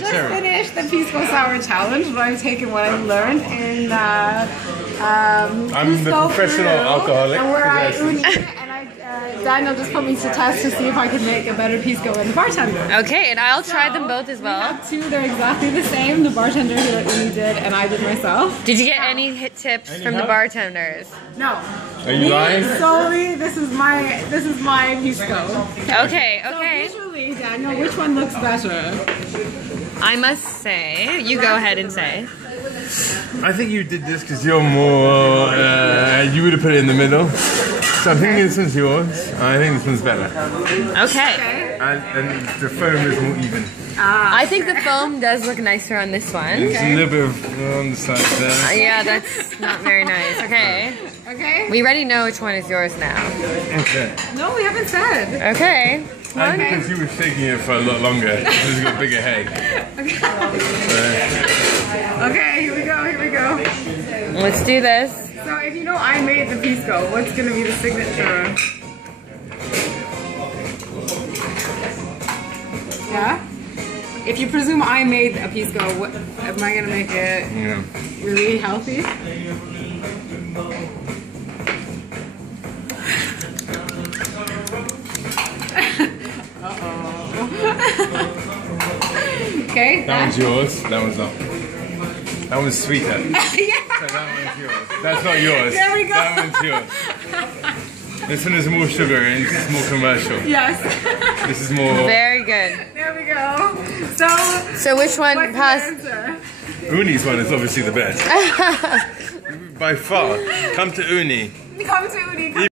just finished the Pisco Sour Challenge, but I've taken what I've learned in I'm the professional alcoholic. And where I uni, and Daniel just put me to test to see if I could make a better Pisco than the bartender. Okay, and I'll try them both as well. We have two, they're exactly the same. The bartender here at uni did, and I did myself. Did you get any tips from the bartenders? No. Are you lying? Solely, this is my Pisco. Okay, okay. So visually, Daniel, which one looks better? I must say, you go ahead and say. I think you did this because you're more, you would have put it in the middle. So I'm thinking this one's yours. I think this one's better. Okay. And the foam is more even. I think the foam does look nicer on this one. There's a little bit of on the side there. Yeah, that's not very nice. Okay. Okay. We already know which one is yours now. Okay. No, we haven't said. Okay. And because you were shaking it for a lot longer, it's got a bigger head. Okay, here we go, here we go. Let's do this. So if you know I made the Pisco, what's gonna be the signature? Yeah? If you presume I made a Pisco, what, am I gonna make it really healthy? Okay. That one's yours. That one's not. That one's sweeter. Yeah. So that one's yours. That's not yours. There we go. That one's yours. This one is more sugar and this is more commercial. Yes. This is more. Very good. There we go. So which one what's passed? the answer? Uni's one is obviously the best. By far. Come to Uni. Come to Uni.